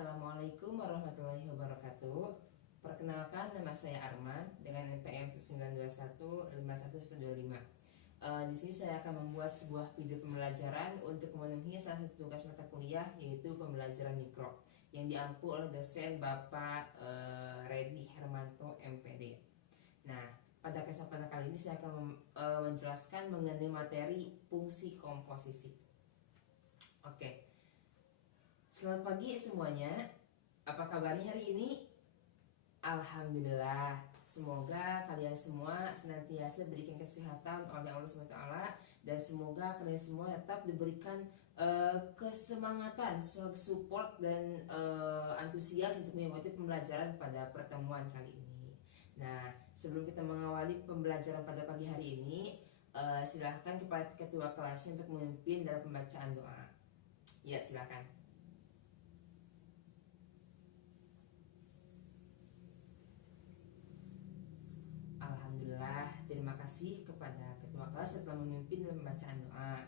Assalamualaikum warahmatullahi wabarakatuh. Perkenalkan, nama saya Arman dengan NPM 9215125. Di sini saya akan membuat sebuah video pembelajaran untuk memenuhi salah satu tugas mata kuliah, yaitu pembelajaran mikro yang diampu oleh dosen Bapak Reddy Hermanto MPD. Nah, pada kesempatan kali ini saya akan menjelaskan mengenai materi fungsi komposisi. Oke. Selamat pagi semuanya. Apa kabarnya hari ini? Alhamdulillah. Semoga kalian semua senantiasa diberikan kesehatan oleh Allah SWT, dan semoga kalian semua tetap diberikan kesemangatan, support dan antusias untuk mengikuti pembelajaran pada pertemuan kali ini. Nah, sebelum kita mengawali pembelajaran pada pagi hari ini, silahkan kepada ketua kelasnya untuk memimpin dalam pembacaan doa. Ya, silahkan. Alhamdulillah, terima kasih kepada ketua kelas setelah memimpin dalam pembacaan doa.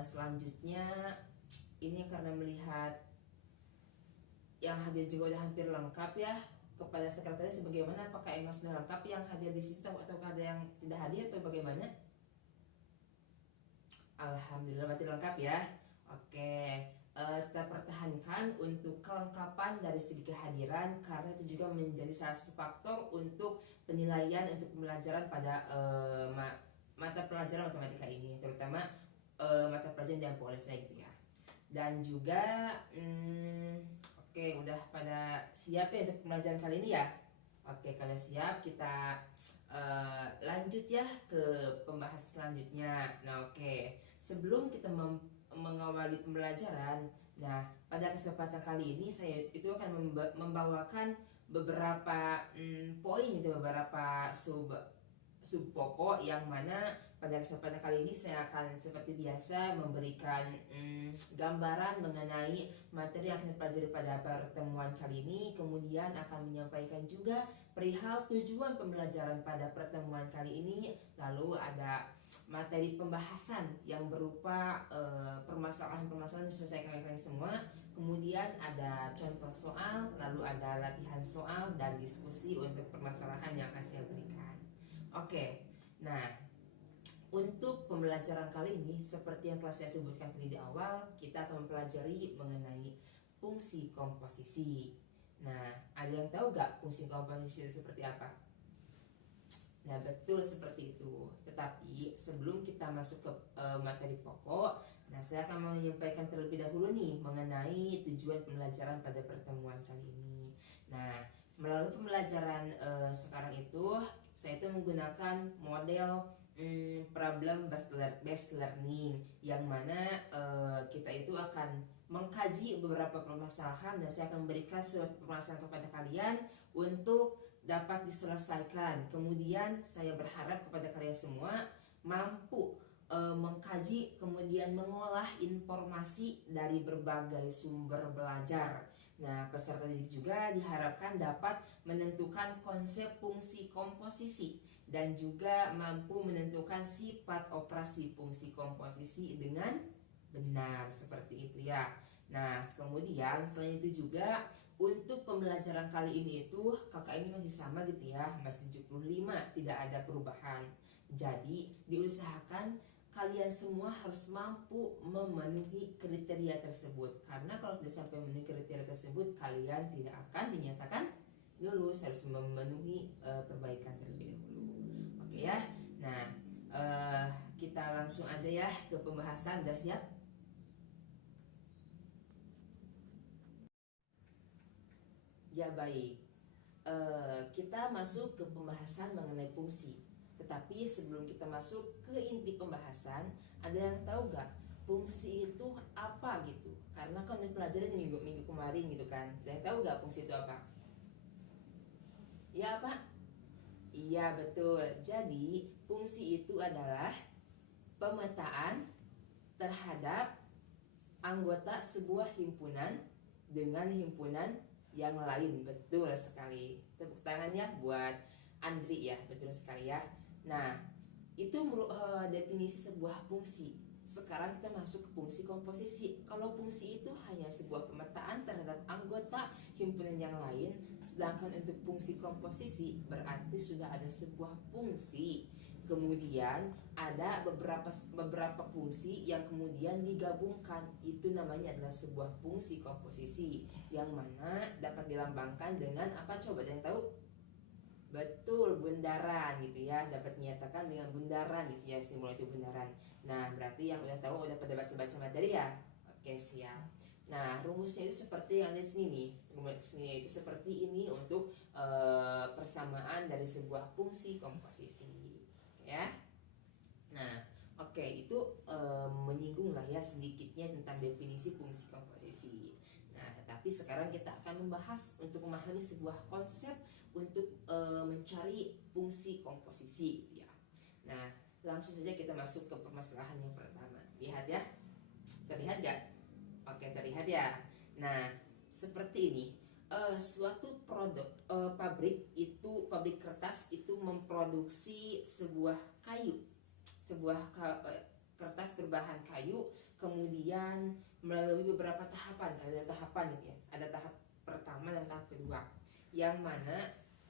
Selanjutnya, ini karena melihat yang hadir juga udah hampir lengkap ya. Kepada sekretaris bagaimana, apakah emang sudah lengkap yang hadir di situ atau ada yang tidak hadir atau bagaimana? Alhamdulillah, berarti lengkap ya. Oke. Kita pertahankan untuk kelengkapan dari segi kehadiran, karena itu juga menjadi salah satu faktor untuk penilaian untuk pembelajaran pada mata pelajaran matematika ini, terutama mata pelajaran yang boleh saya gitu ya. Dan juga oke, udah pada siap ya untuk pembelajaran kali ini ya. Oke, kalian siap, kita lanjut ya ke pembahasan selanjutnya. Nah, oke, sebelum kita mengawali pembelajaran, nah pada kesempatan kali ini saya itu akan membawakan beberapa poin, itu beberapa sub pokok, yang mana pada kesempatan kali ini saya akan seperti biasa memberikan gambaran mengenai materi yang akan dipelajari pada pertemuan kali ini, kemudian akan menyampaikan juga perihal tujuan pembelajaran pada pertemuan kali ini, lalu ada materi pembahasan yang berupa permasalahan-permasalahan yang diselesaikan oleh kalian semua, kemudian ada contoh soal, lalu ada latihan soal dan diskusi untuk permasalahan yang akan saya berikan. Oke, nah untuk pembelajaran kali ini, seperti yang telah saya sebutkan tadi di awal, kita akan mempelajari mengenai fungsi komposisi. Nah, ada yang tahu gak fungsi komposisi itu seperti apa? Nah, betul seperti itu. Tetapi sebelum kita masuk ke materi pokok, nah saya akan menyampaikan terlebih dahulu nih mengenai tujuan pembelajaran pada pertemuan kali ini. Nah, melalui pembelajaran sekarang itu, saya itu menggunakan model problem based learning, yang mana kita itu akan mengkaji beberapa permasalahan, dan saya akan memberikan suatu permasalahan kepada kalian untuk dapat diselesaikan. Kemudian saya berharap kepada kalian semua mampu mengkaji, kemudian mengolah informasi dari berbagai sumber belajar. Nah, peserta didik juga diharapkan dapat menentukan konsep fungsi komposisi dan juga mampu menentukan sifat operasi fungsi komposisi dengan benar, seperti itu ya. Nah, kemudian selain itu juga untuk pembelajaran kali ini itu KKM masih sama gitu ya, masih 75, tidak ada perubahan. Jadi diusahakan kalian semua harus mampu memenuhi kriteria tersebut, karena kalau tidak sampai memenuhi kriteria tersebut, kalian tidak akan dinyatakan lulus, harus memenuhi perbaikan terlebih dahulu. Oke ya. Nah, kita langsung aja ya ke pembahasan. Udah siap? Ya, baik. Kita masuk ke pembahasan mengenai fungsi. Tetapi sebelum kita masuk ke inti pembahasan, ada yang tahu gak fungsi itu apa gitu? Karena kan dipelajari di minggu kemarin gitu kan. Ada yang tahu gak fungsi itu apa? Ya, apa? Iya, betul. Jadi fungsi itu adalah pemetaan terhadap anggota sebuah himpunan dengan himpunan yang lain. Betul sekali. Tepuk tangannya buat Andri ya, betul sekali ya. Nah, itu definisi sebuah fungsi. Sekarang kita masuk ke fungsi komposisi. Kalau fungsi itu hanya sebuah pemetaan terhadap anggota himpunan yang lain. Sedangkan untuk fungsi komposisi berarti sudah ada sebuah fungsi, kemudian ada beberapa fungsi yang kemudian digabungkan, itu namanya adalah sebuah fungsi komposisi, yang mana dapat dilambangkan dengan apa, coba ada yang tahu? Betul, bundaran gitu ya, dapat menyatakan dengan bundaran gitu ya, simbol itu bundaran. Nah, berarti yang udah tahu udah pada baca-baca materi ya. Oke, siap. Nah, rumusnya itu seperti yang ada di sini nih. Rumusnya itu seperti ini untuk persamaan dari sebuah fungsi komposisi. Oke ya. Nah, oke, itu menyinggung lah ya sedikitnya tentang definisi fungsi komposisi. Nah, tetapi sekarang kita akan membahas untuk memahami sebuah konsep untuk mencari fungsi komposisi gitu ya. Nah, langsung saja kita masuk ke permasalahan yang pertama. Lihat ya. Terlihat gak? Oke, terlihat ya. Nah, seperti ini. Suatu produk pabrik kertas itu memproduksi sebuah kayu, kertas berbahan kayu, kemudian melalui beberapa tahapan. Ada tahapan gitu ya. Ada tahap pertama dan tahap kedua. Yang mana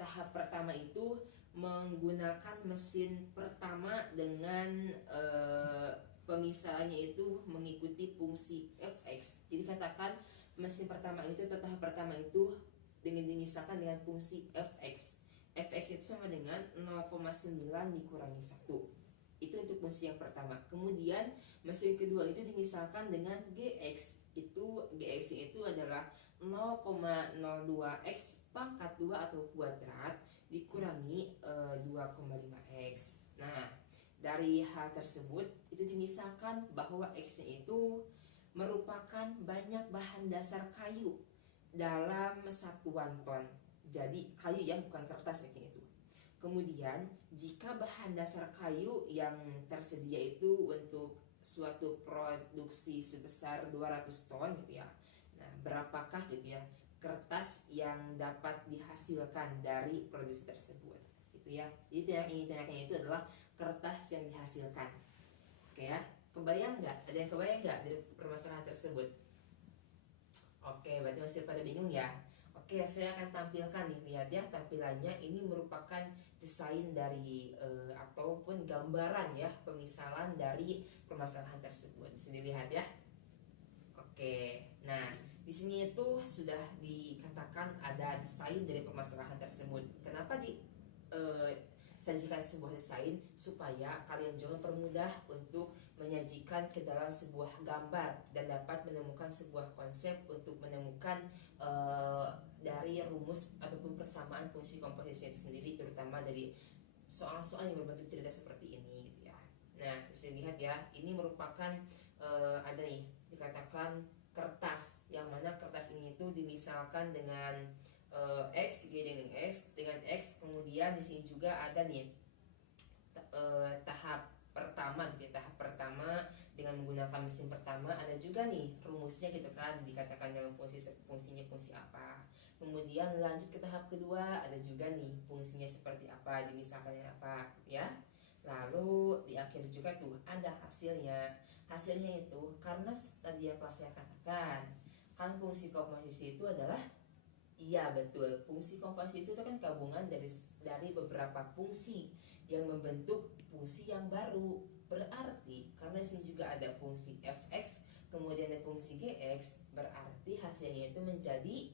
tahap pertama itu menggunakan mesin pertama dengan pemisahannya itu mengikuti fungsi fx. Jadi katakan mesin pertama itu atau tahap pertama itu dimisalkan dengan fungsi fx. Fx itu sama dengan 0,9 dikurangi 1. Itu untuk fungsi yang pertama. Kemudian mesin kedua itu dimisalkan dengan gx. Gx itu adalah 0,02x pangkat 2 atau kuadrat dikurangi 2,5x. Nah, dari hal tersebut itu dimisalkan bahwa x-nya itu merupakan banyak bahan dasar kayu dalam satuan ton. Jadi kayu yang bukan kertas x-nya itu. Kemudian jika bahan dasar kayu yang tersedia itu untuk suatu produksi sebesar 200 ton gitu ya. Nah, berapakah gitu ya kertas yang dapat dihasilkan dari produksi tersebut gitu ya. Jadi yang ingin ditanyakan itu adalah kertas yang dihasilkan. Oke ya, kebayang nggak? Ada yang kebayang nggak dari permasalahan tersebut? Oke, berarti masih pada bingung ya. Oke, saya akan tampilkan nih, lihat ya tampilannya. Ini merupakan desain dari ataupun gambaran ya pemisalan dari permasalahan tersebut. Bisa dilihat ya. Oke, nah di sini itu sudah dikatakan ada desain dari permasalahan tersebut. Kenapa sajikan sebuah desain? Supaya kalian juga permudah untuk menyajikan ke dalam sebuah gambar dan dapat menemukan sebuah konsep untuk menemukan dari rumus ataupun persamaan fungsi komposisi itu sendiri, terutama dari soal-soal yang berbentuk cerdas seperti ini gitu ya. Nah, bisa dilihat ya, ini merupakan ada nih dikatakan kertas, yang mana kertas ini itu dimisalkan dengan x gitu ya, dengan x. Kemudian di sini juga ada nih tahap pertama gitu ya, tahap pertama dengan menggunakan mesin pertama. Ada juga nih rumusnya gitu kan, dikatakan dalam fungsinya fungsi apa. Kemudian lanjut ke tahap kedua, ada juga nih fungsinya seperti apa, dimisalkan apa gitu ya. Lalu di akhir juga tuh ada hasilnya. Hasilnya itu karena tadi yang kelas saya katakan, kan fungsi komposisi itu adalah, iya betul, fungsi komposisi itu kan gabungan dari beberapa fungsi yang membentuk fungsi yang baru. Berarti karena sini juga ada fungsi fx, kemudian ada fungsi gx, berarti hasilnya itu menjadi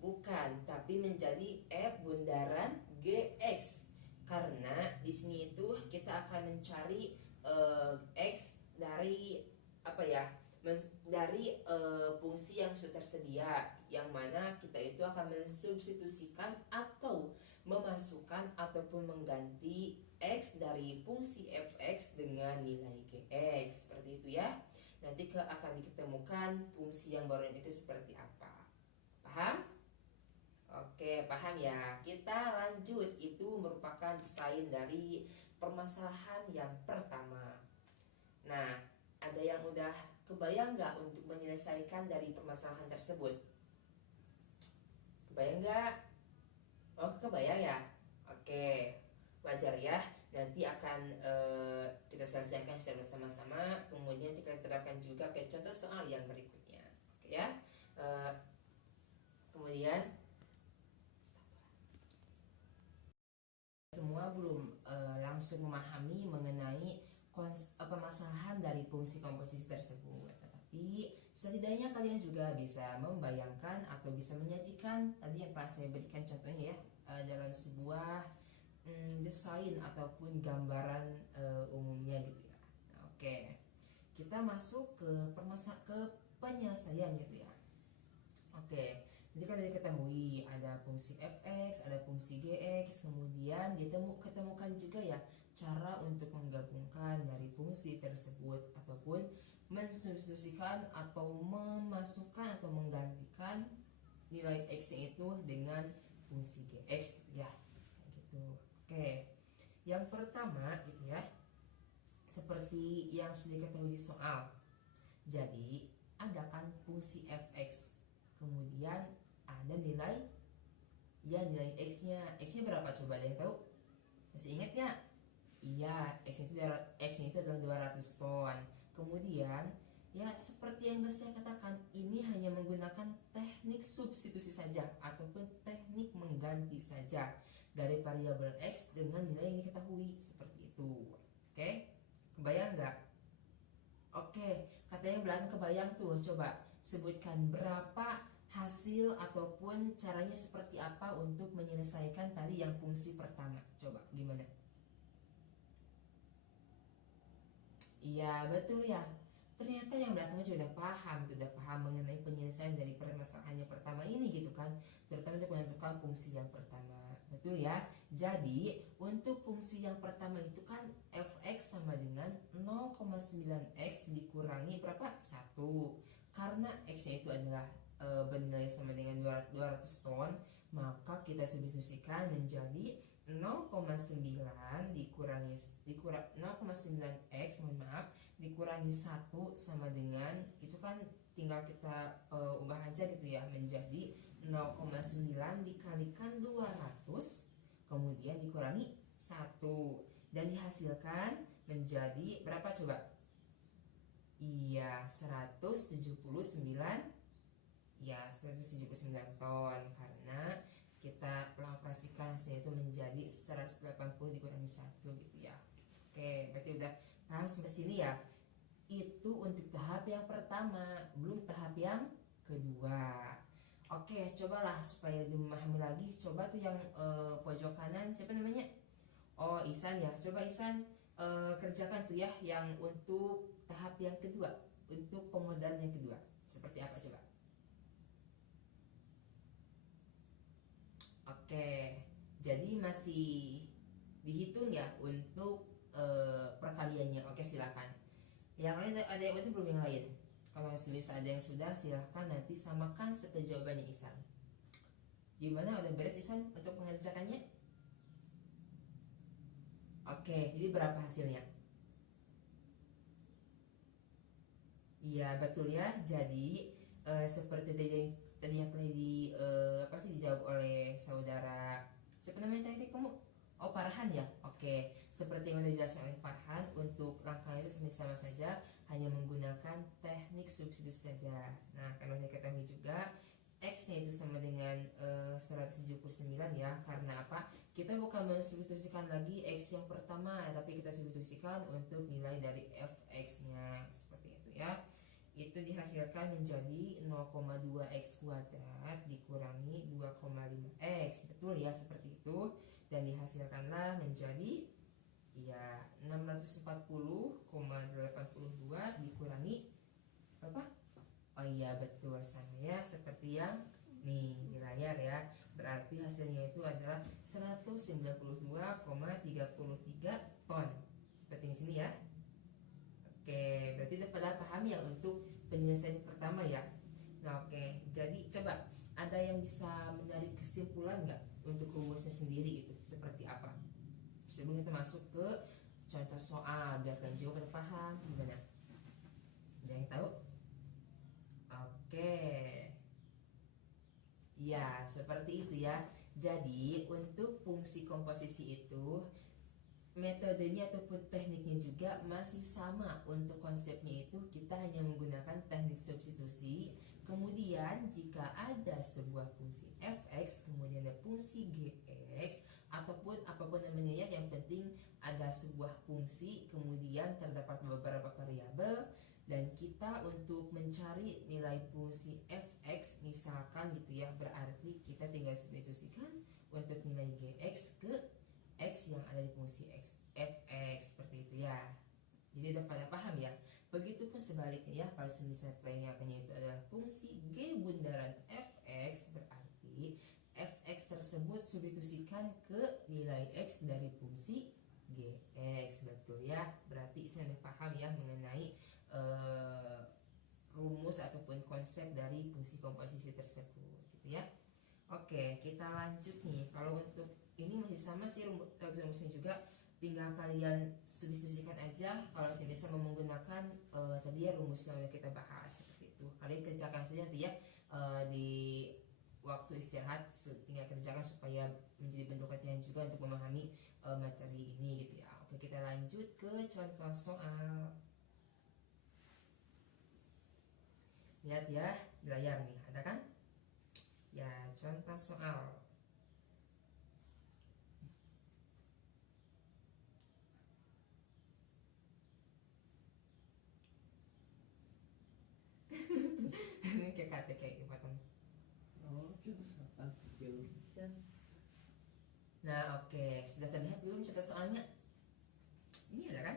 bukan, tapi menjadi f bundaran gx. Karena di sini itu kita akan mencari x dari apa ya? Dari fungsi yang sudah tersedia, yang mana kita itu akan mensubstitusikan atau memasukkan ataupun mengganti x dari fungsi fx dengan nilai gx, seperti itu ya. Nanti akan ditemukan fungsi yang baru itu seperti apa. Paham? Oke, paham ya. Kita lanjut, itu merupakan desain dari permasalahan yang pertama. Nah, ada yang udah kebayang nggak untuk menyelesaikan dari permasalahan tersebut? Kebayang nggak? Oh, kebayang ya? Oke, wajar ya. Nanti akan kita selesaikan secara bersama-sama. Kemudian kita terapkan juga ke contoh soal yang berikutnya. Oke ya. memahami mengenai permasalahan dari fungsi komposisi tersebut. Tetapi setidaknya kalian juga bisa membayangkan atau bisa menyajikan tadi yang telah saya berikan contohnya ya, dalam sebuah desain ataupun gambaran umumnya gitu ya. Nah, oke, kita masuk ke penyelesaian gitu ya. Oke, jadi kan diketahui ada fungsi fx, ada fungsi gx, kemudian ketemukan juga ya cara untuk menggabungkan dari fungsi tersebut ataupun mensubstitusikan atau memasukkan atau menggantikan nilai x itu dengan fungsi gx gitu ya. Gitu. Oke, yang pertama gitu ya, seperti yang sudah diketahui di soal. Jadi ada kan fungsi fx, kemudian ada nilai x nya berapa, coba ada yang tahu? Masih ingat ya? Iya, x itu adalah 200 ton. Kemudian ya seperti yang saya katakan, ini hanya menggunakan teknik substitusi saja ataupun teknik mengganti saja dari variabel x dengan nilai yang diketahui, seperti itu. Oke, kebayang nggak? Oke, katanya belakang kebayang tuh. Coba sebutkan berapa hasil ataupun caranya seperti apa untuk menyelesaikan tadi yang fungsi pertama. Coba gimana? Iya betul ya. Ternyata yang belakangnya juga sudah paham mengenai penyelesaian dari permasalahan yang pertama ini gitu kan. Terutama untuk menentukan fungsi yang pertama. Betul ya. Jadi untuk fungsi yang pertama itu kan fx sama dengan 0,9x dikurangi berapa? 1. Karena x nya itu adalah bernilai sama dengan 200 ton, maka kita substitusikan menjadi 0,9 dikurangi 0,9x dikurangi 1 sama dengan itu kan tinggal kita ubah aja gitu ya, menjadi 0,9 dikalikan 200 kemudian dikurangi 1 dan dihasilkan menjadi berapa coba? Iya 179 ton, karena kita telah operasikan hasilnya itu menjadi 180 dikurangi 1 gitu ya. Oke, berarti udah paham sampai sini ya. Itu untuk tahap yang pertama, belum tahap yang kedua. Oke, cobalah supaya lebih memahami lagi. Coba tuh yang pojok kanan, siapa namanya? Oh, Ihsan ya. Coba Ihsan kerjakan tuh ya yang untuk tahap yang kedua, untuk pemodelan yang kedua. Seperti apa coba? Oke, jadi masih dihitung ya untuk perkaliannya. Oke, silakan. Yang lain ada yang itu belum, yang lain? Kalau ada yang sudah, silahkan nanti samakan seperti jawabannya Ihsan. Gimana, udah beres Ihsan untuk mengerjakannya? Oke, jadi berapa hasilnya? Iya betul ya. Jadi seperti tadi yang telah dijawab oleh saudara, siapa namanya tadi kamu? Oh, Farhan ya. Oke, seperti yang sudah dijelaskan oleh Farhan, untuk langkah itu sama saja, hanya menggunakan teknik substitusi saja. Nah, kalau saya ketahui juga x nya itu sama dengan 179 ya. Karena apa? Kita bukan mensubstitusikan lagi x yang pertama, tapi kita substitusikan untuk nilai dari fx nya, seperti itu ya. Itu dihasilkan menjadi 0,2x kuadrat dikurangi 2,5x. Betul ya, seperti itu. Dan dihasilkanlah menjadi ya 640,82 dikurangi berapa? Oh iya betul, sama ya seperti yang nih di layar ya. Berarti hasilnya itu adalah 192,33 ton. Seperti di sini ya. Oke, berarti udah pada paham ya untuk penyelesaian pertama ya. Nah oke, jadi coba ada yang bisa menarik kesimpulan nggak untuk rumusnya sendiri itu seperti apa? Sebelum kita masuk ke contoh soal, biar kalian juga pada paham gimana. Ada yang tahu? Oke, ya seperti itu ya. Jadi untuk fungsi komposisi itu metodenya ataupun tekniknya juga masih sama. Untuk konsepnya itu kita hanya menggunakan teknik substitusi. Kemudian jika ada sebuah fungsi fx kemudian ada fungsi gx, ataupun apapun namanya ya, yang penting ada sebuah fungsi, kemudian terdapat beberapa variabel, dan kita untuk mencari nilai fungsi fx misalkan gitu ya, berarti kita tinggal substitusikan untuk nilai gx ke x yang ada di fungsi fx, seperti itu ya. Jadi udah pada paham ya. Begitupun sebaliknya ya, kalau misalnya penyampaiannya itu adalah fungsi g bundaran fx, berarti fx tersebut substitusikan ke nilai x dari fungsi gx, betul ya. Berarti saya udah paham ya mengenai rumus ataupun konsep dari fungsi komposisi tersebut gitu ya. Oke, kita lanjut nih. Kalau untuk ini masih sama sih rumusnya juga, tinggal kalian substitusikan aja. Kalau bisa menggunakan tadi ya rumus yang udah kita bahas seperti itu, kalian kerjakan saja nanti ya di waktu istirahat, tinggal kerjakan supaya menjadi bentuk latihan juga untuk memahami materi ini gitu ya. Oke, kita lanjut ke contoh soal. Lihat ya di layar nih, ada kan? Ya, contoh soal. Kayak kata kayak dipotong. Nah, oke, sudah terlihat belum contoh soalnya? Ini ada kan?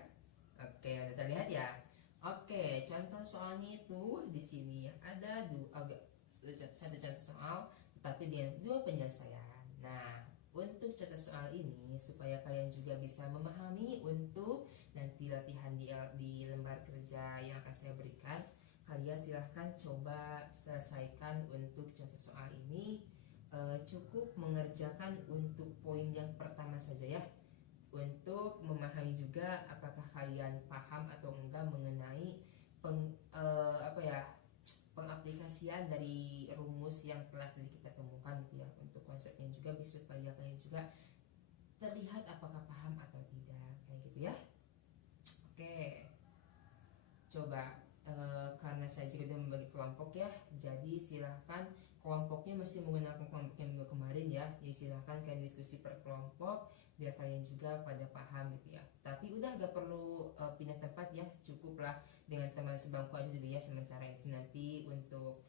Oke, sudah terlihat ya. Oke, contoh soalnya itu di sini ada satu contoh soal, tetapi dengan dua penyelesaian. Nah, untuk contoh soal ini supaya kalian juga bisa memahami untuk nanti latihan di lembar kerja yang akan saya berikan, kalian silahkan coba selesaikan untuk contoh soal ini. Cukup mengerjakan untuk poin yang pertama saja ya, untuk memahami juga apakah kalian paham atau enggak mengenai pengaplikasian dari rumus yang telah kita temukan gitu ya, untuk konsepnya juga supaya kalian juga terlihat apakah paham atau tidak kayak gitu ya. Oke, coba karena saya juga sudah membagi kelompok ya, jadi silahkan kelompoknya masih menggunakan kelompok yang minggu kemarin ya. Jadi silahkan kalian diskusi per kelompok biar kalian juga pada paham gitu ya. Tapi udah gak perlu pindah tempat ya, cukuplah dengan teman sebangku aja dulu ya sementara itu. Nanti untuk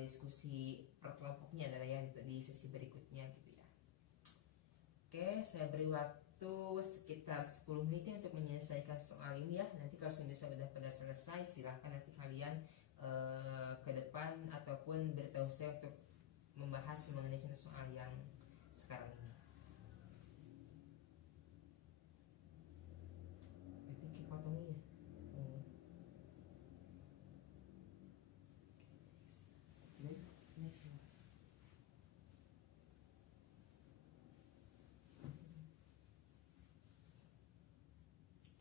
diskusi per kelompoknya adalah ya di sesi berikutnya gitu ya. Oke, saya beri waktu sekitar 10 menit untuk menyelesaikan soal ini ya. Nanti kalau misalnya udah pada selesai, silahkan nanti kalian ke depan ataupun beritahu saya untuk membahas mengenai contoh soal yang sekarang ini. Berarti kita potong ya. Next.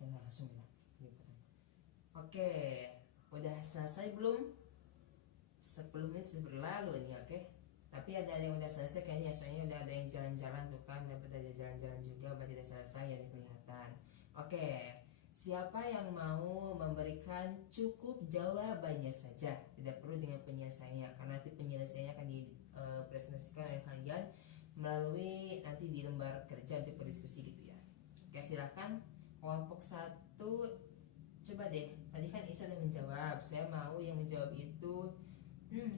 Kita langsung ya. Oke, udah selesai belum? 10 menit sudah berlalu nih, oke. Tapi ada yang udah selesai kayaknya, soalnya udah ada yang jalan-jalan tuh kan, udah ada jalan-jalan juga, berarti udah selesai ya, kelihatan. Oke, siapa yang mau memberikan cukup jawabannya saja, tidak perlu dengan penyelesaiannya, karena nanti penyelesaiannya akan dipresentasikan oleh kalian melalui nanti di lembar kerja untuk berdiskusi gitu ya. Oke, silahkan kelompok 1. Coba deh, tadi kan Isa udah menjawab, saya mau yang menjawab itu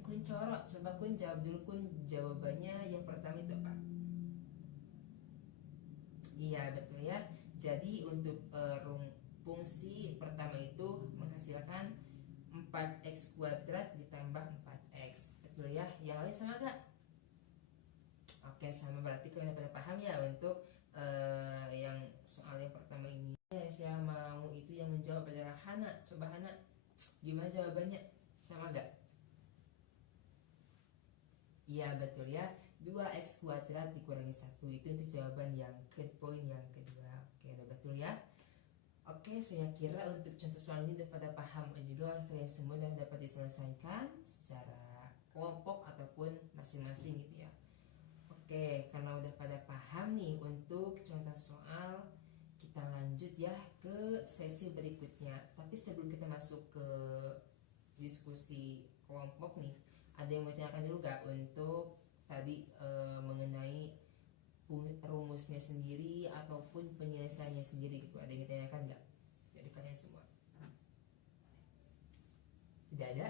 Kun Coro, coba Kun jawab dulu Kun, jawabannya yang pertama itu apa? Iya betul ya. Jadi untuk fungsi pertama itu menghasilkan 4x kuadrat ditambah 4x, betul ya. Yang lain sama gak? Oke, sama, berarti kalian pada paham ya untuk yang soal yang pertama ini. Saya mau itu yang menjawab adalah Hana. Coba Hana, gimana jawabannya? Sama gak? Iya betul ya, 2x kuadrat dikurangi 1 itu untuk jawaban yang poin yang kedua. Oke, udah betul ya. Oke, saya kira untuk contoh soal ini udah pada paham juga oleh kalian semua dan dapat diselesaikan secara kelompok ataupun masing-masing gitu ya. Oke, karena udah pada paham nih untuk contoh soal, kita lanjut ya ke sesi berikutnya. Tapi sebelum kita masuk ke diskusi kelompok nih, ada yang mau ditanyakan dulu gak untuk tadi mengenai rumusnya sendiri ataupun penyelesaiannya sendiri gitu? Ada yang ditanyakan nggak dari kalian semua? Tidak ada?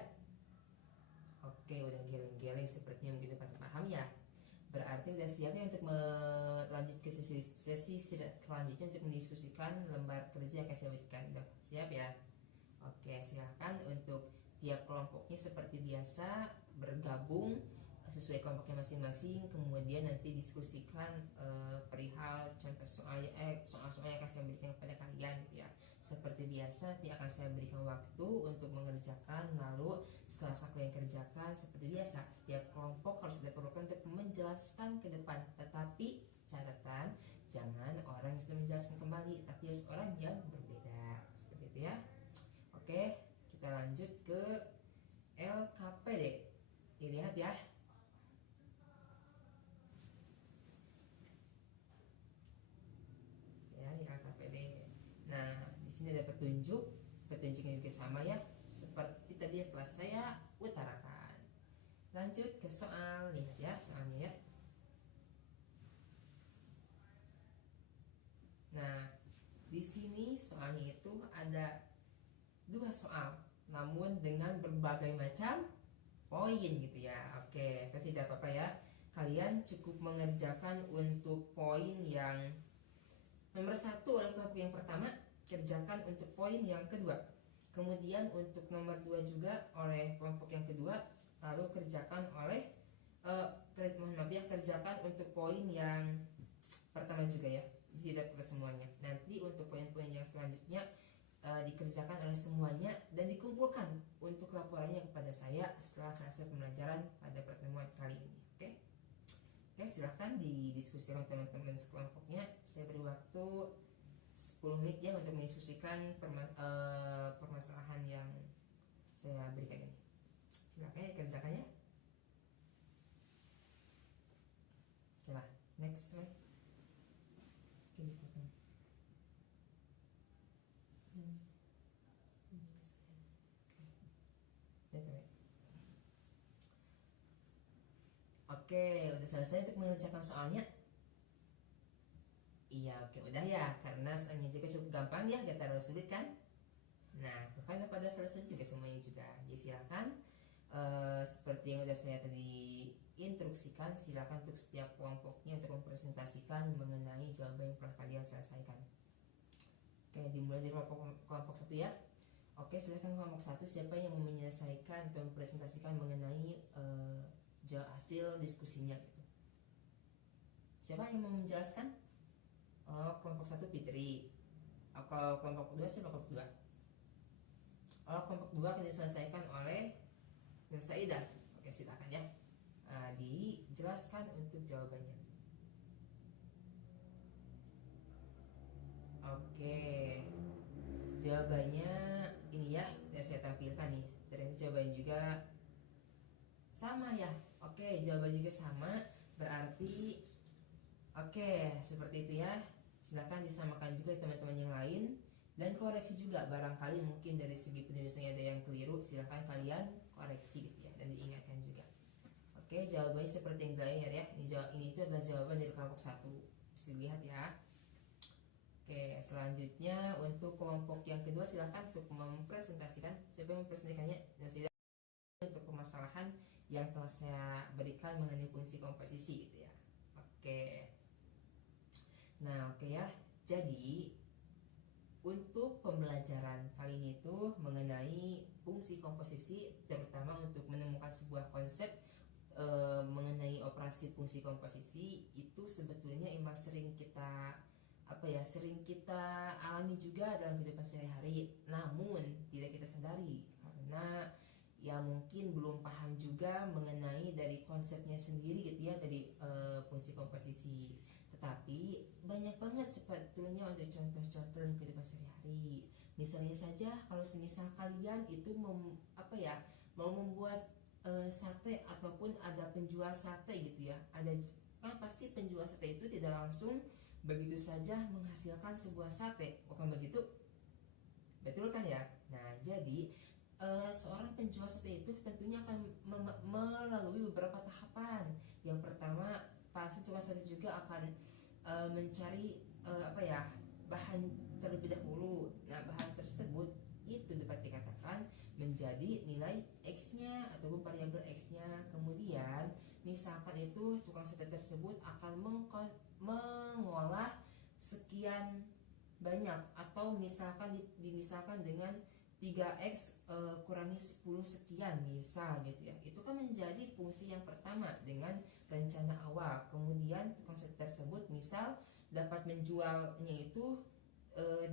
Oke, udah geleng-geleng sepertinya, mungkin pada paham ya. Berarti udah siap ya untuk melanjut ke sesi selanjutnya untuk mendiskusikan lembar kerja yang akan saya berikan. Udah siap ya? Oke, silakan untuk tiap kelompoknya seperti biasa bergabung sesuai kelompoknya masing-masing, kemudian nanti diskusikan perihal contoh soal soal-soal yang akan saya berikan kepada kalian gitu ya. Seperti biasa nanti akan saya berikan waktu untuk mengerjakan, lalu setelah kalian kerjakan seperti biasa setiap kelompok harus diperlukan untuk menjelaskan ke depan, tetapi catatan jangan orang yang sudah menjelaskan kembali, tapi harus orang yang berbeda seperti itu ya. Oke, kita lanjut ke LKPD. Dilihat ya. Ya, ini LKPD. Nah, di sini ada petunjuknya juga sama ya, seperti tadi yang telah saya utarakan. Lanjut ke soal, lihat ya soalnya ya. Nah, di sini soalnya itu ada 2 soal, namun dengan berbagai macam poin gitu ya. Oke, tapi tidak apa-apa ya. Kalian cukup mengerjakan untuk poin yang nomor 1 oleh kelompok yang pertama, kerjakan untuk poin yang kedua. Kemudian untuk nomor 2 juga oleh kelompok yang kedua, lalu kerjakan oleh kerjakan untuk poin yang pertama juga ya. Tidak perlu semuanya. Nanti untuk poin-poin yang selanjutnya dikerjakan oleh semuanya dan dikumpulkan untuk laporannya kepada saya setelah selesai pembelajaran pada pertemuan kali ini. Oke, silahkan didiskusikan teman-teman sekelompoknya. Saya beri waktu 10 menit ya untuk mendiskusikan permasalahan yang saya berikan ini. Silahkan dikerjakan ya. Oke lah, next slide. Oke, dipotong. Oke, udah selesai untuk mengerjakan soalnya? Iya, oke, udah ya. Karena soalnya juga cukup gampang ya, gak terlalu sulit kan? Nah, kan pada selesai juga semuanya juga. Jadi silakan seperti yang udah saya tadi instruksikan, silakan untuk setiap kelompoknya untuk mempresentasikan mengenai jawaban yang telah kalian selesaikan. Oke, dimulai dari kelompok 1 ya. Oke, silakan kelompok 1, siapa yang mau menyelesaikan atau mempresentasikan mengenai hasil diskusinya gitu. Siapa yang mau menjelaskan? Oh, kelompok 1 Fitri. Kalau kelompok 2 siapa kelompok 2? Oh, kelompok 2 akan diselesaikan oleh Nur Saidah. Oke, silakan ya. Dijelaskan untuk jawabannya. Oke, jawabannya ini ya, saya tampilkan nih. Ternyata jawabannya juga sama ya. Oke, jawabannya juga sama. Berarti oke, seperti itu ya. Silakan disamakan juga teman-teman yang lain dan koreksi juga, barangkali mungkin dari segi penulisannya ada yang keliru, silakan kalian koreksi gitu ya dan diingatkan juga. Oke, jawabannya seperti yang di layar ya. Ini itu adalah jawaban dari kelompok 1. Bisa dilihat ya. Oke, selanjutnya untuk kelompok yang kedua silakan untuk mempresentasikan. Siapa yang mempresentasikannya? Dan silakan untuk permasalahan yang telah saya berikan mengenai fungsi komposisi gitu ya. Oke. Nah, oke ya. Jadi untuk pembelajaran kali ini itu mengenai fungsi komposisi, terutama untuk menemukan sebuah konsep mengenai operasi fungsi komposisi, itu sebetulnya emang sering kita alami juga dalam kehidupan sehari-hari, namun tidak kita sadari karena ya mungkin belum paham juga mengenai dari konsepnya sendiri gitu ya, dari fungsi komposisi. Tetapi banyak banget sebetulnya untuk contoh-contoh dalam kehidupan sehari-hari. Misalnya saja kalau semisal kalian itu mau membuat sate ataupun ada penjual sate gitu ya, ada kan pasti penjual sate itu tidak langsung begitu saja menghasilkan sebuah sate, bukan begitu? Betul kan ya? Nah, jadi seorang penjual sate itu tentunya akan melalui beberapa tahapan. Yang pertama, pasti penjual sate juga akan mencari bahan terlebih dahulu. Nah, bahan tersebut itu dapat dikatakan menjadi nilai X-nya ataupun variabel X-nya. Kemudian misalkan itu tukang sate tersebut akan mengolah sekian banyak, atau misalkan dimisalkan dengan 3x kurangi 10 sekian misal gitu ya. Itu kan menjadi fungsi yang pertama dengan rencana awal. Kemudian tukang sate tersebut misal dapat menjualnya itu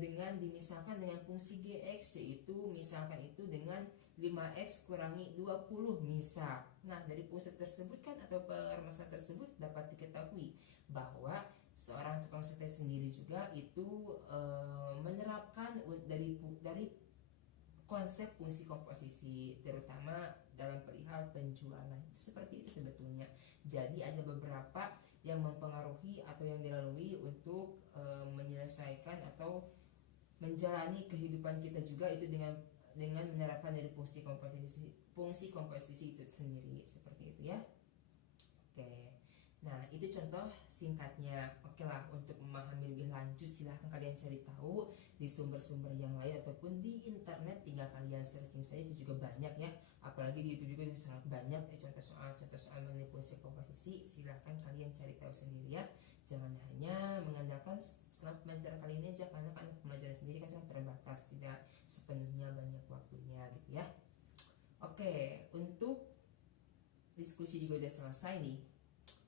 dengan dimisalkan dengan fungsi gx, yaitu misalkan itu dengan 5x kurangi 20 misal. Nah, dari fungsi tersebut kan atau permasalahan tersebut dapat diketahui bahwa seorang tukang sate sendiri juga itu menerapkan dari konsep fungsi komposisi, terutama dalam perihal penjualan. Seperti itu sebetulnya. Jadi ada beberapa yang mempengaruhi atau yang dilalui untuk menyelesaikan atau menjalani kehidupan kita juga itu dengan menerapkan dari fungsi komposisi itu sendiri, seperti itu ya. Oke. Nah, itu contoh singkatnya. Oke lah, untuk memahami lebih lanjut silahkan kalian cari tahu di sumber-sumber yang lain ataupun di internet, tinggal kalian searching saja, itu juga banyak ya. Apalagi di YouTube juga itu sangat banyak contoh soal mengenai fungsi komposisi. Silahkan kalian cari tahu sendiri ya. Jangan hanya mengandalkan selama pembelajaran kali ini aja, karena kan pembelajaran sendiri kan sangat terbatas, tidak sepenuhnya banyak waktunya gitu ya. Oke, untuk diskusi juga udah selesai nih.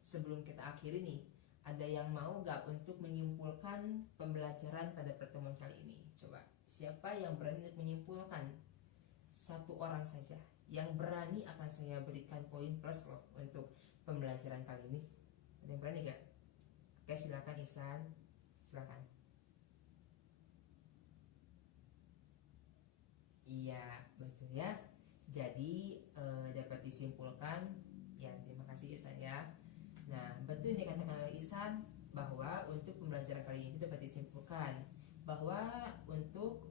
Sebelum kita akhiri nih, ada yang mau gak untuk menyimpulkan pembelajaran pada pertemuan kali ini? Coba, siapa yang berani untuk menyimpulkan? Satu orang saja yang berani akan saya berikan poin plus loh untuk pembelajaran kali ini. Ada yang berani gak? Oke, silakan Ihsan, silakan. Iya, betul ya. Jadi dapat disimpulkan ya, terima kasih Ihsan ya. Nah, betul yang dikatakan oleh Ihsan bahwa untuk pembelajaran kali ini dapat disimpulkan bahwa untuk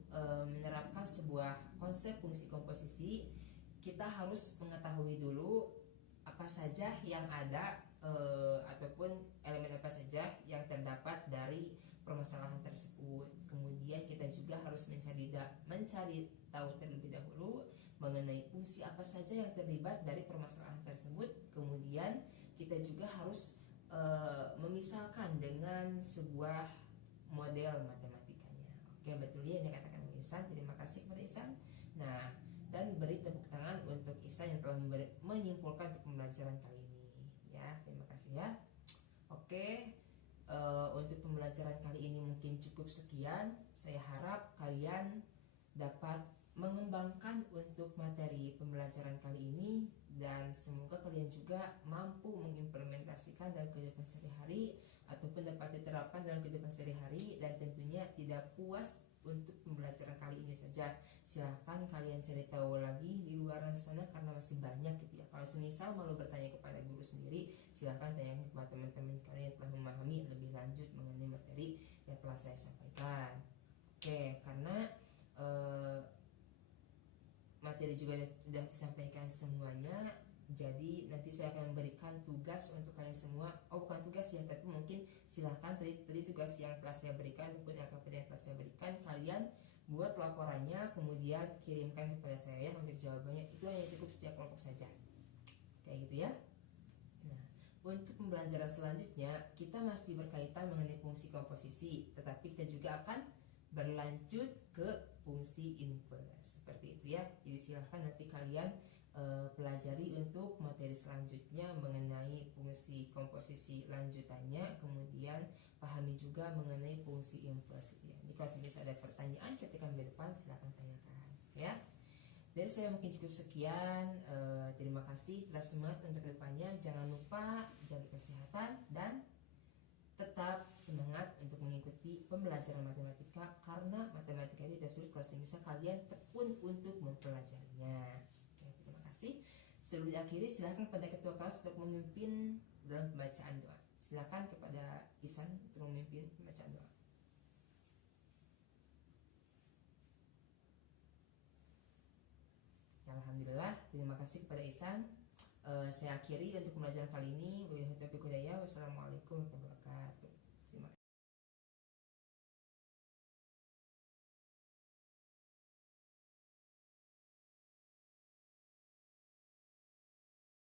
menerapkan sebuah konsep fungsi komposisi, kita harus mengetahui dulu apa saja yang ada ataupun elemen apa saja yang terdapat dari permasalahan tersebut. Kemudian kita juga harus mencari tahu terlebih dahulu mengenai fungsi apa saja yang terlibat dari permasalahan tersebut. Kemudian kita juga harus memisalkan dengan sebuah model matematikanya. Oke, betul ya yang dikatakan oleh Ihsan. Terima kasih kepada Ihsan. Nah, dan beri tepuk tangan untuk Ihsan yang telah menyimpulkan untuk pembelajaran kali ini ya. Terima kasih ya. Oke, untuk pembelajaran kali ini mungkin cukup sekian. Saya harap kalian dapat mengembangkan untuk materi pembelajaran kali ini, dan semoga kalian juga mampu mengimplementasikan dalam kehidupan sehari-hari ataupun dapat diterapkan dalam kehidupan sehari-hari. Dan tentunya tidak puas untuk pembelajaran kali ini saja, silahkan kalian cari tahu lagi di luar sana karena masih banyak gitu ya. Kalau semisal mau bertanya kepada guru sendiri, silahkan tanya kepada teman-teman kalian yang telah memahami lebih lanjut mengenai materi yang telah saya sampaikan. Oke, karena materi juga sudah disampaikan semuanya, jadi nanti saya akan memberikan tugas untuk kalian semua. Bukan tugas ya, tapi mungkin silahkan tadi tugas yang telah saya berikan ataupun LKPD yang telah saya berikan, kalian buat laporannya kemudian kirimkan kepada saya untuk jawabannya. Itu hanya cukup setiap kelompok saja, kayak gitu ya. Nah, untuk pembelajaran selanjutnya kita masih berkaitan mengenai fungsi komposisi, tetapi kita juga akan berlanjut ke fungsi inverse, seperti itu ya. Jadi silahkan nanti kalian pelajari untuk materi selanjutnya mengenai fungsi komposisi lanjutannya, kemudian pahami juga mengenai fungsi inverse gitu ya. Jadi kalau misalnya ada pertanyaan ketika minggu depan silahkan tanyakan ya. Dari saya mungkin cukup sekian. Terima kasih, tetap semangat untuk kedepannya. Jangan lupa jaga kesehatan dan tetap semangat untuk mengikuti pembelajaran matematika, karena matematika itu tidak sulit kalau bisa kalian tekun untuk mempelajarinya. Oke, terima kasih. Sebelum diakhiri, silakan kepada ketua kelas untuk memimpin dalam pembacaan doa. Silakan kepada Ihsan untuk memimpin pembacaan doa. Alhamdulillah, terima kasih kepada Ihsan. Saya akhiri untuk pembelajaran kali ini. Wassalamualaikum warahmatullahi wabarakatuh.